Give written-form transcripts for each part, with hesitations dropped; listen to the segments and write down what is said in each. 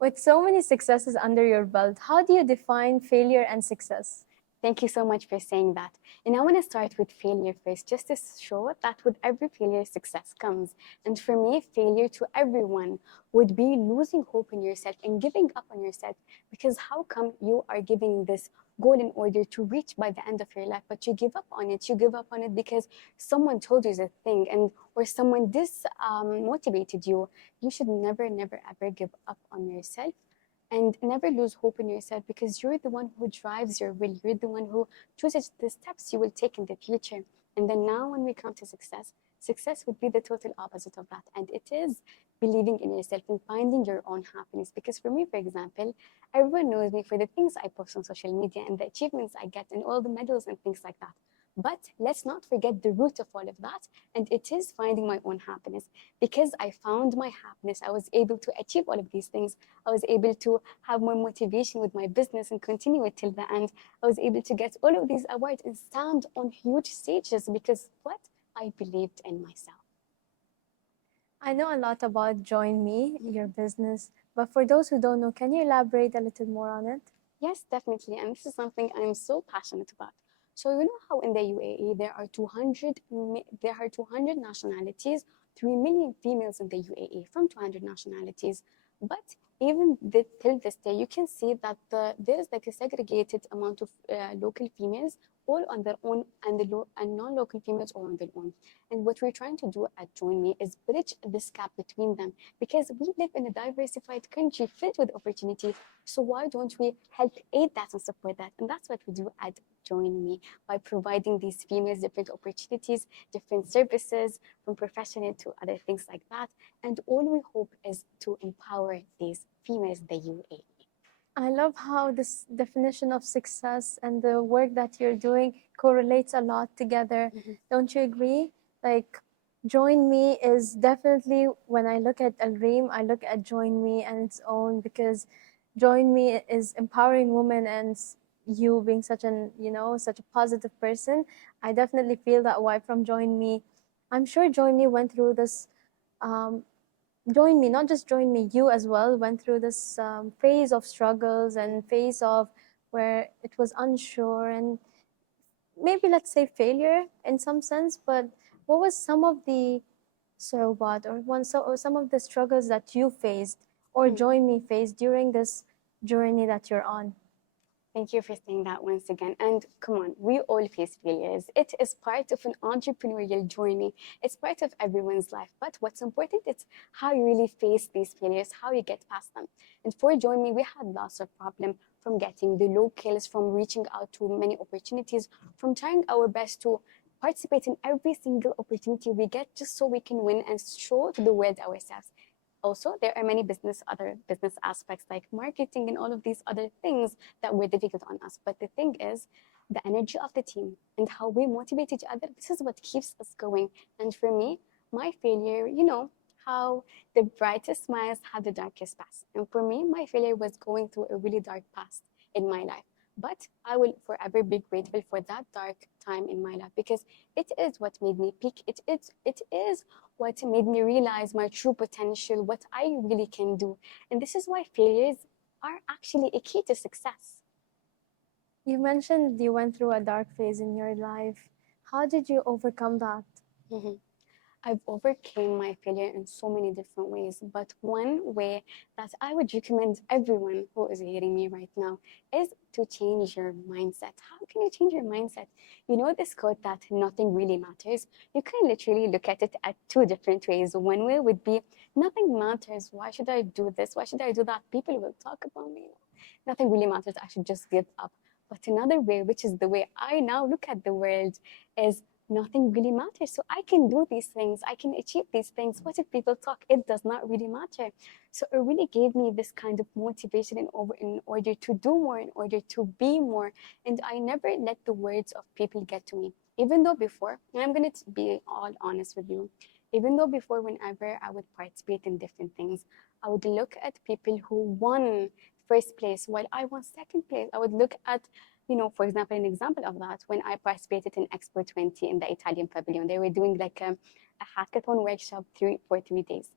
With so many successes under your belt, how do you define failure and success? Thank you so much for saying that. And I want to start with failure first, just to show that with every failure, success comes. And for me, failure to everyone would be losing hope in yourself and giving up on yourself. Because how come you are giving this goal in order to reach by the end of your life, but you give up on it? You give up on it because someone told you the thing, and or someone motivated you. You should never, never, ever give up on yourself and never lose hope in yourself, because you're the one who drives your will. You're the one who chooses the steps you will take in the future. And then now, when we come to success, success would be the total opposite of that. And it is believing in yourself and finding your own happiness. Because for me, for example, everyone knows me for the things I post on social media and the achievements I get and all the medals and things like that. But let's not forget the root of all of that, and it is finding my own happiness. Because I found my happiness, I was able to achieve all of these things. I was able to have more motivation with my business and continue it till the end. I was able to get all of these awards and stand on huge stages because what? I believed in myself. I know a lot about JoinMe, your business, but for those who don't know, can you elaborate a little more on it? Yes, definitely. And this is something I'm so passionate about. So you know how in the UAE there are 200 nationalities, 3 million females in the UAE from 200 nationalities. But till this day, you can see that there is like a segregated amount of local females all on their own, and and non-local females all on their own. And what we're trying to do at Join Me is bridge this gap between them, because we live in a diversified country filled with opportunity. So why don't we help aid that and support that? And that's what we do at Join Me, by providing these females different opportunities, different services, from professional to other things like that. And all we hope is to empower these females, the UAE. I love how this definition of success and the work that you're doing correlates a lot together. Don't you agree? Like, Join Me is definitely, when I look at Alreem, I look at Join Me and its own, because Join Me is empowering women, and you being such such a positive person, I definitely feel that way from Join Me. I'm sure Join Me went through this um, Join Me, not just Join Me, you as well went through this phase of struggles and phase of where it was unsure and maybe, let's say, failure in some sense. But what was some of the or some of the struggles that you faced or Join Me faced during this journey that you're on? Thank you for saying that once again. And come on, we all face failures. It is part of an entrepreneurial journey. It's part of everyone's life. But what's important is how you really face these failures, how you get past them. And for Join Me, we had lots of problems, from getting the locals, from reaching out to many opportunities, from trying our best to participate in every single opportunity we get, just so we can win and show to the world ourselves. Also, there are many other business aspects like marketing and all of these other things that were difficult on us. But the thing is, the energy of the team and how we motivate each other, this is what keeps us going. And for me, my failure, you know, how the brightest smiles have the darkest past. And for me, my failure was going through a really dark past in my life. But I will forever be grateful for that dark time in my life, because it is what made me peak. It is what made me realize my true potential, what I really can do. And this is why failures are actually a key to success. You mentioned you went through a dark phase in your life. How did you overcome that? Mm-hmm. I've overcame my failure in so many different ways, but one way that I would recommend everyone who is hearing me right now is to change your mindset. How can you change your mindset? You know this quote that nothing really matters? You can literally look at it at two different ways. One way would be, nothing matters. Why should I do this? Why should I do that? People will talk about me. Nothing really matters. I should just give up. But another way, which is the way I now look at the world, is nothing really matters. So I can do these things, I can achieve these things. What if people talk? It does not really matter. So it really gave me this kind of motivation in order to do more, in order to be more. And I never let the words of people get to me. Even though before, and I'm going to be all honest with you, even though before, whenever I would participate in different things, I would look at people who won first place while I won second place. I would look at, you know, for example, an example of that, when I participated in Expo 20 in the Italian pavilion, they were doing like a hackathon workshop for 3 days.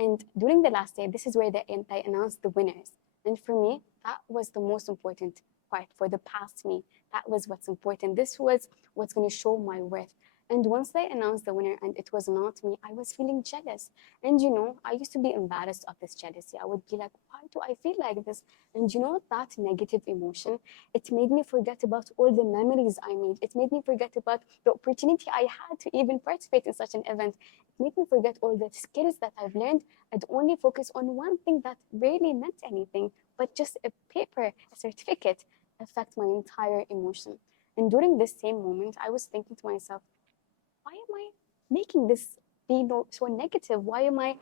And during the last day, this is where they announced the winners. And for me, that was the most important part for the past me. That was what's important. This was what's going to show my worth. And once they announced the winner and it was not me, I was feeling jealous. And I used to be embarrassed of this jealousy. I would be like, why do I feel like this? And that negative emotion, it made me forget about all the memories I made. It made me forget about the opportunity I had to even participate in such an event. It made me forget all the skills that I've learned and only focus on one thing that really meant anything, but just a paper, a certificate, affect my entire emotion. And during this same moment, I was thinking to myself, why am I making this be so negative? Why am I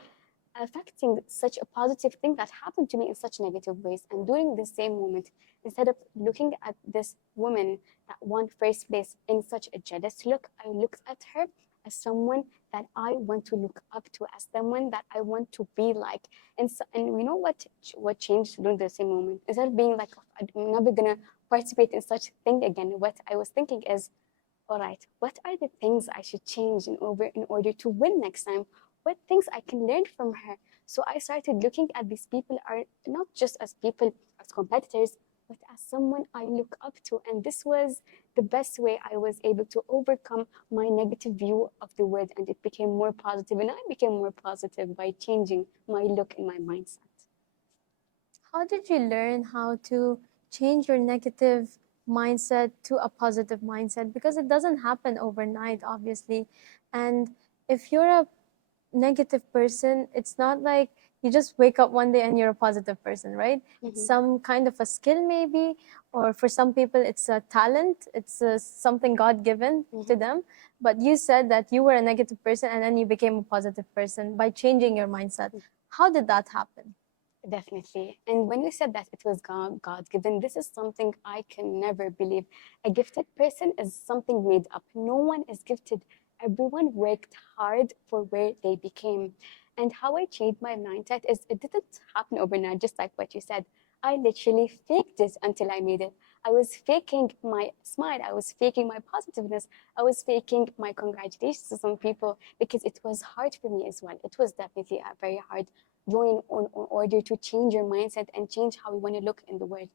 affecting such a positive thing that happened to me in such negative ways? And during the same moment, instead of looking at this woman that won first place in such a jealous look, I looked at her as someone that I want to look up to, as someone that I want to be like. And you know what changed during the same moment? Instead of being like, I'm never gonna participate in such thing again, what I was thinking is, all right, what are the things I should change in order to win next time? What things I can learn from her? So I started looking at these people are not just as people, as competitors, but as someone I look up to. And this was the best way I was able to overcome my negative view of the world, and it became more positive. And I became more positive by changing my look and my mindset. How did you learn how to change your negative mindset to a positive mindset? Because it doesn't happen overnight, obviously. And if you're a negative person, it's not like you just wake up one day and you're a positive person, right? It's some kind of a skill, maybe, or for some people, it's a talent, it's something God given to them. But you said that you were a negative person and then you became a positive person by changing your mindset. How did that happen? Definitely. And when you said that it was God given, this is something I can never believe. A gifted person is something made up. No one is gifted. Everyone worked hard for where they became. And how I changed my mindset is it didn't happen overnight, just like what you said. I literally faked it until I made it. I was faking my smile. I was faking my positiveness. I was faking my congratulations to some people because it was hard for me as well. It was definitely a very hard join in order to change your mindset and change how you want to look in the world.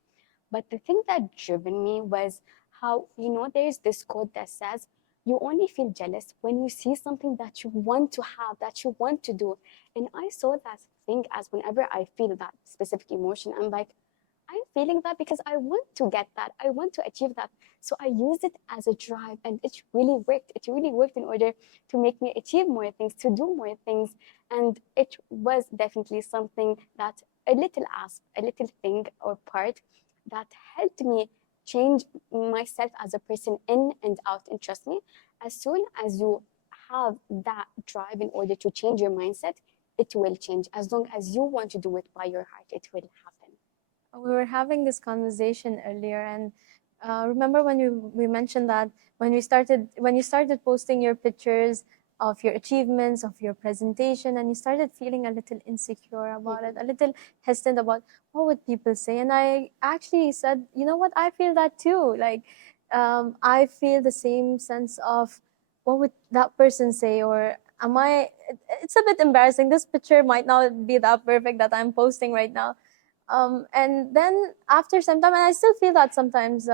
But the thing that driven me was how, there's this quote that says, you only feel jealous when you see something that you want to have, that you want to do. And I saw that thing as whenever I feel that specific emotion, I'm like, I'm feeling that because I want to get that. I want to achieve that. So I used it as a drive and it really worked. It really worked in order to make me achieve more things, to do more things. And it was definitely something that a little thing or part that helped me change myself as a person in and out. And trust me, as soon as you have that drive in order to change your mindset, it will change. As long as you want to do it by your heart, it will happen. We were having this conversation earlier, and remember when we mentioned that when you started posting your pictures of your achievements, of your presentation, and you started feeling a little insecure about it, a little hesitant about what would people say. And I actually said, you know what, I feel that too. Like, I feel the same sense of what would that person say, or am I? It's a bit embarrassing. This picture might not be that perfect that I'm posting right now. And then after some time, and I still feel that sometimes,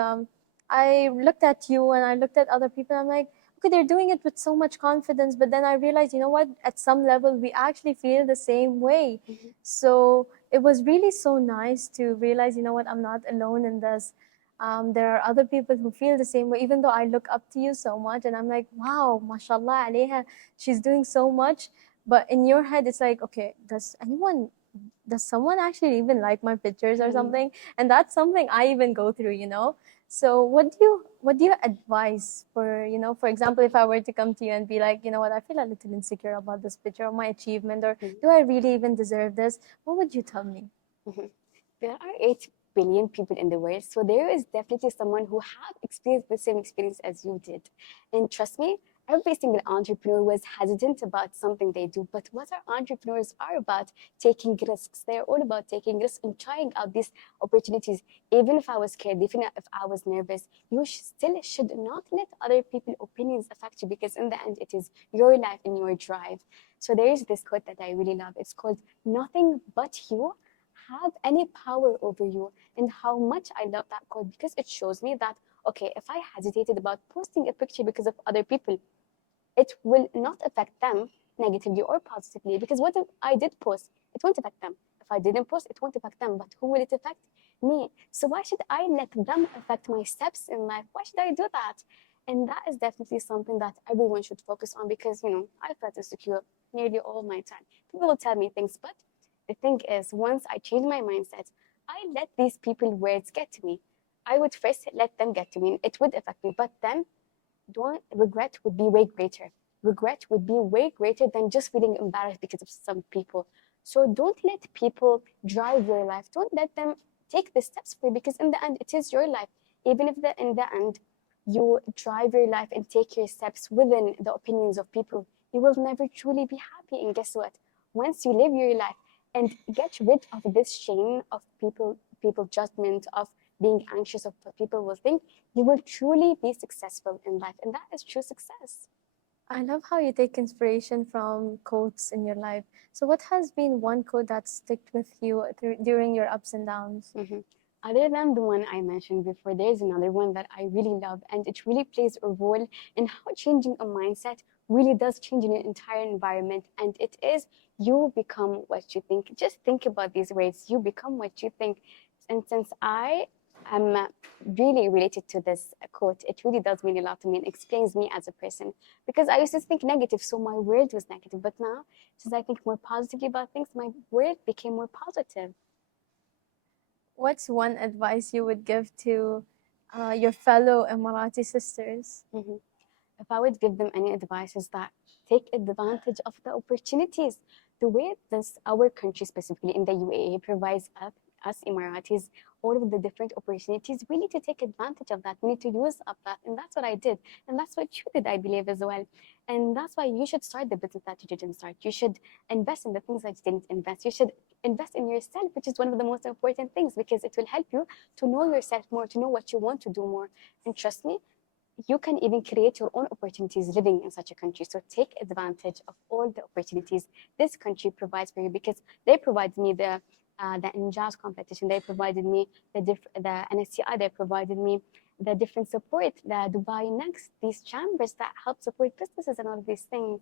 I looked at you and I looked at other people. I'm like, okay, they're doing it with so much confidence. But then I realized, you know what? At some level, we actually feel the same way. So it was really so nice to realize, you know what? I'm not alone in this. There are other people who feel the same way, even though I look up to you so much. And I'm like, wow, mashallah alayha, she's doing so much. But in your head, it's like, okay, does someone actually even like my pictures or something? And that's something I even go through, so what do you advise for, for example, if I were to come to you and be like, you know what, I feel a little insecure about this picture or my achievement, or do I really even deserve this? What would you tell me? There are 8 billion people in the world, so there is definitely someone who have experienced the same experience as you did. And trust me, every single entrepreneur was hesitant about something they do. But what our entrepreneurs are about, taking risks. They're all about taking risks and trying out these opportunities. Even if I was scared, even if I was nervous, you still should not let other people's opinions affect you, because in the end, it is your life and your drive. So there is this quote that I really love. It's called, "Nothing but you have any power over you." And how much I love that quote, because it shows me that, okay, if I hesitated about posting a picture because of other people, it will not affect them negatively or positively, because what if I did post? It won't affect them. If I didn't post, it won't affect them. But who will it affect? Me. So why should I let them affect my steps in life? Why should I do that? And that is definitely something that everyone should focus on, because, I felt insecure nearly all my time. People will tell me things, but the thing is, once I changed my mindset, I let these people words get to me. I would first let them get to me. It would affect me, but then don't regret would be way greater. Regret would be way greater than just feeling embarrassed because of some people. So don't let people drive your life. Don't let them take the steps for you, because in the end, it is your life. Even if in the end you drive your life and take your steps within the opinions of people, you will never truly be happy. And guess what? Once you live your life and get rid of this shame of people judgment, of being anxious of what people will think, you will truly be successful in life. And that is true success. I love how you take inspiration from quotes in your life. So, what has been one quote that stuck with you during your ups and downs? Mm-hmm. Other than the one I mentioned before, there's another one that I really love, and it really plays a role in how changing a mindset really does change an entire environment. And it is, you become what you think. Just think about these words, you become what you think. And since I am really related to this quote, it really does mean a lot to me and explains me as a person. Because I used to think negative, so my world was negative. But now, since I think more positively about things, my world became more positive. What's one advice you would give to your fellow Emirati sisters? Mm-hmm. If I would give them any advice, is that take advantage of the opportunities. The way this our country, specifically in the UAE, provides us Emiratis all of the different opportunities, we need to take advantage of that. We need to use up that. And that's what I did. And that's what you did, I believe, as well. And that's why you should start the business that you didn't start. You should invest in the things that you didn't invest. You should invest in yourself, which is one of the most important things, because it will help you to know yourself more, to know what you want to do more. And trust me, you can even create your own opportunities living in such a country. So take advantage of all the opportunities this country provides for you, because they provide me the Injaz competition, they provided me the NSCI, they provided me the different support, the Dubai Next, these chambers that help support businesses and all of these things.